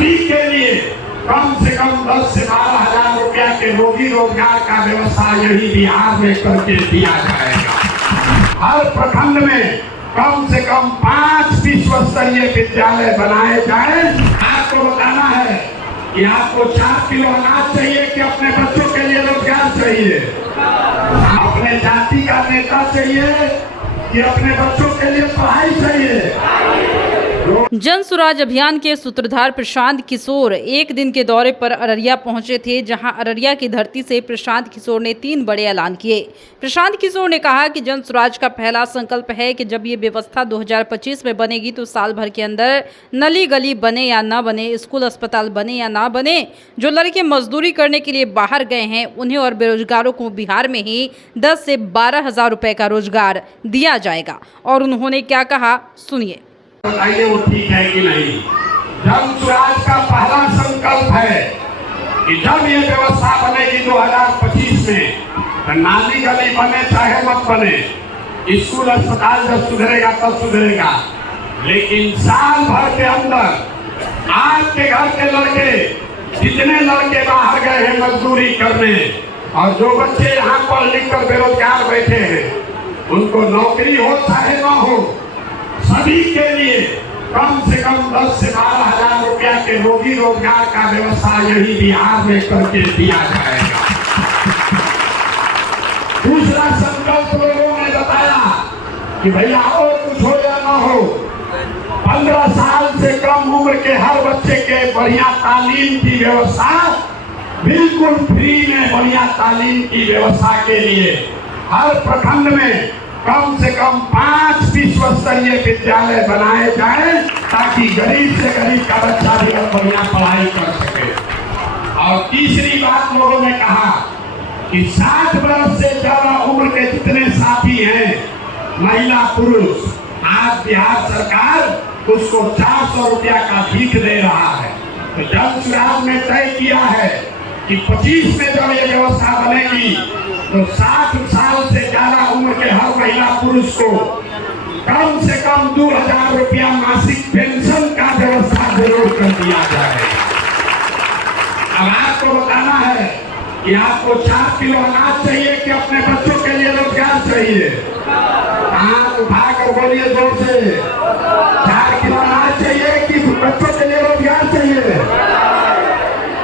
सभी के लिए कम से कम 10 से 12 हजार रुपया के रोजी रोजगार का व्यवस्था यही बिहार में करके दिया जाएगा। हर प्रखंड में कम से कम 5 विश्व स्तरीय विद्यालय बनाए जाए। आपको बताना है कि आपको 4 किलो अनाज चाहिए कि अपने बच्चों के लिए रोजगार चाहिए, अपने जाति का नेता चाहिए कि अपने बच्चों के लिए पढ़ाई चाहिए। जन स्वराज अभियान के सूत्रधार प्रशांत किशोर एक दिन के दौरे पर अररिया पहुंचे थे, जहां अररिया की धरती से प्रशांत किशोर ने 3 बड़े ऐलान किए। प्रशांत किशोर ने कहा कि जन स्वराज का पहला संकल्प है कि जब ये व्यवस्था 2025 में बनेगी तो साल भर के अंदर नली गली बने या ना बने, स्कूल अस्पताल बने या ना बने, जो लड़के मजदूरी करने के लिए बाहर गए हैं उन्हें और बेरोजगारों को बिहार में ही 10 से 12 हजार रुपए का रोजगार दिया जाएगा। और उन्होंने क्या कहा, सुनिए। बताइए वो ठीक है कि नहीं। जन स्वराज का पहला संकल्प है कि जब ये व्यवस्था बनेगी 2025 में, तो नाली गली बने चाहे मत बने, स्कूल अस्पताल जब सुधरेगा तब सुधरेगा, लेकिन साल भर के अंदर आपके घर के लड़के, जितने लड़के बाहर गए हैं मजदूरी करने और जो बच्चे यहाँ पढ़ लिख कर बेरोजगार बैठे हैं, उनको नौकरी हो चाहे ना हो, सभी के लिए कम से कम 10 से 12 हजार रुपया के रोजी रोजगार का व्यवस्था यही बिहार में करके दिया जाएगा। दूसरा संकल्प लोगों ने बताया कि भैया और कुछ हो या ना हो, 15 साल से कम उम्र के हर बच्चे के बढ़िया तालीम की व्यवस्था, बिल्कुल फ्री में बढ़िया तालीम की व्यवस्था के लिए हर प्रखंड में कम से कम 5 विश्व स्तरीय विद्यालय बनाए जाए, ताकि गरीब से गरीब का बच्चा भी बढ़िया पढ़ाई कर सके। और तीसरी बात लोगों ने कहा कि 60 वर्ष से ज्यादा उम्र के जितने साथी हैं, महिला पुरुष, आज बिहार सरकार उसको 400 रुपया का भीख दे रहा है। तो जन स्वराज ने तय किया है कि 25 में जब ये व्यवस्था बनेगी तो 60 साल से ज्यादा उम्र के हर महिला पुरुष को कम से कम 2000 रुपया मासिक पेंशन का व्यवस्था जरूर कर दिया जाए। अब आपको बताना है कि आपको 4 किलो अनाज चाहिए कि अपने बच्चों के लिए रोजगार चाहिए। हाथ उठाकर बोलिए जोर से, 4 किलो अनाज चाहिए कि बच्चों के लिए रोजगार चाहिए,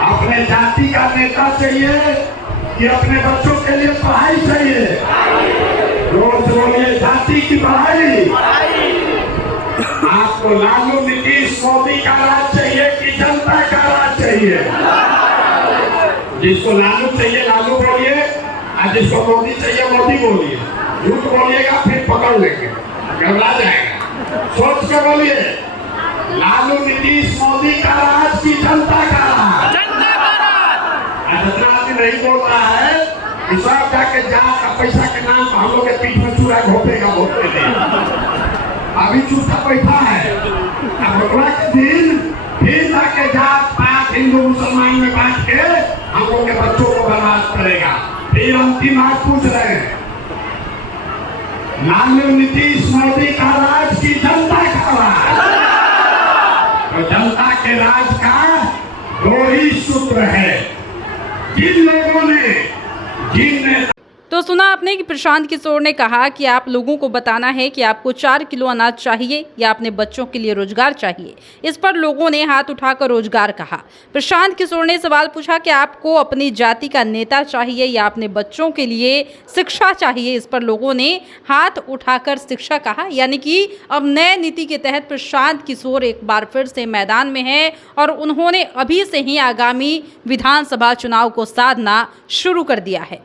अपने जाति का नेता चाहिए कि अपने बच्चों के लिए पढ़ाई चाहिए। जोर से बोलिए, जाति की पढ़ाई। आपको लालू नीतीश मोदी का राज चाहिए कि जनता का राज चाहिए? जिसको लालू चाहिए लालू बोलिए, और जिसको मोदी चाहिए मोदी बोलिए। झूठ बोलिएगा फिर पकड़ लेंगे, घबरा जाएगा। सोच के बोलिए, लालू नीतीश मोदी का राज की जनता का राज? जितना आदमी नहीं बोल रहा है, सब जाके जात का पैसा के नाम पर हम लोग के पीठ में चूड़ा घोपेगा वोट के लिए। अभी चूठा बैठा है, अब भगवान के दिन फिर जाके जात पात हिंदू मुसलमान में बांट के हम लोग के बच्चों को बर्बाद करेगा। फिर अंतिम बात पूछ रहे हैं, लालू नीतीश मोदी का राज की जनता का राज? तो जनता के राज का 2 ही सूत्र है। जिन लोगों ने तो सुना आपने कि प्रशांत किशोर ने कहा कि आप लोगों को बताना है कि आपको 4 किलो अनाज चाहिए या अपने बच्चों के लिए रोजगार चाहिए। इस पर लोगों ने हाथ उठाकर रोजगार कहा। प्रशांत किशोर ने सवाल पूछा कि आपको अपनी जाति का नेता चाहिए या अपने बच्चों के लिए शिक्षा चाहिए। इस पर लोगों ने हाथ उठाकर शिक्षा कहा। यानी कि अब नए नीति के तहत प्रशांत किशोर एक बार फिर से मैदान में है और उन्होंने अभी से ही आगामी विधानसभा चुनाव को साधना शुरू कर दिया है।